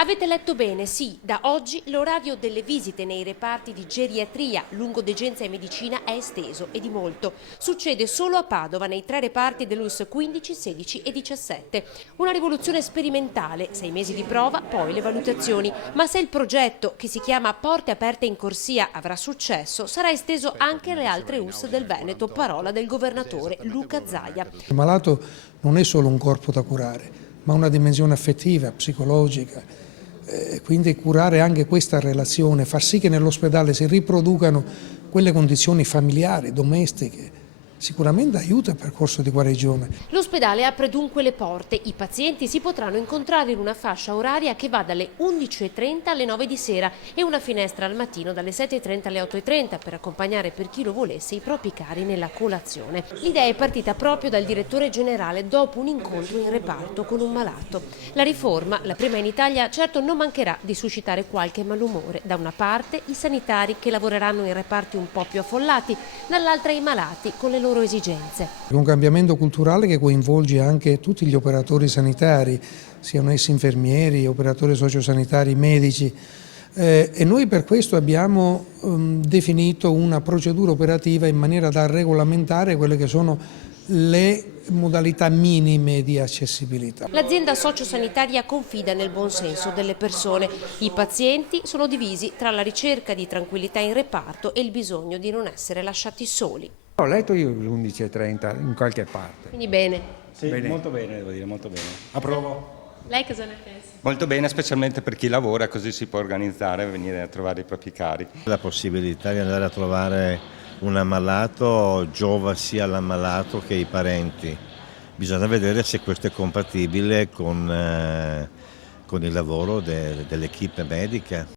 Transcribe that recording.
Avete letto bene, sì, da oggi l'orario delle visite nei reparti di geriatria, lungodegenza e medicina è esteso e di molto. Succede solo a Padova nei 3 reparti dell'US 15, 16 e 17. Una rivoluzione sperimentale, 6 mesi di prova, poi le valutazioni. Ma se il progetto, che si chiama Porte Aperte in Corsia, avrà successo, sarà esteso anche alle altre US del Veneto, parola del governatore Luca Zaia. Il malato non è solo un corpo da curare, ma una dimensione affettiva, psicologica. Quindi curare anche questa relazione, far sì che nell'ospedale si riproducano quelle condizioni familiari, domestiche, sicuramente aiuta il percorso di guarigione. L'ospedale apre dunque le porte. I pazienti si potranno incontrare in una fascia oraria che va dalle 11:30 alle 9 di sera e una finestra al mattino dalle 7:30 alle 8:30 per accompagnare, per chi lo volesse, i propri cari nella colazione. L'idea è partita proprio dal direttore generale dopo un incontro in reparto con un malato. La riforma, la prima in Italia, certo non mancherà di suscitare qualche malumore. Da una parte i sanitari che lavoreranno in reparti un po' più affollati, dall'altra i malati con le loro esigenze. Un cambiamento culturale che coinvolge anche tutti gli operatori sanitari, siano essi infermieri, operatori sociosanitari, medici, e noi per questo abbiamo definito una procedura operativa in maniera da regolamentare quelle che sono le modalità minime di accessibilità. L'azienda sociosanitaria confida nel buonsenso delle persone. I pazienti sono divisi tra la ricerca di tranquillità in reparto e il bisogno di non essere lasciati soli. Ho letto io l'11:30 in qualche parte. Quindi bene. Sì, Bene. molto bene, devo dire, molto bene. Approvo. Lei cosa ne pensa? Molto bene, specialmente per chi lavora, così si può organizzare e venire a trovare i propri cari. La possibilità di andare a trovare un ammalato giova sia l'ammalato che i parenti. Bisogna vedere se questo è compatibile con il lavoro dell'equipe medica.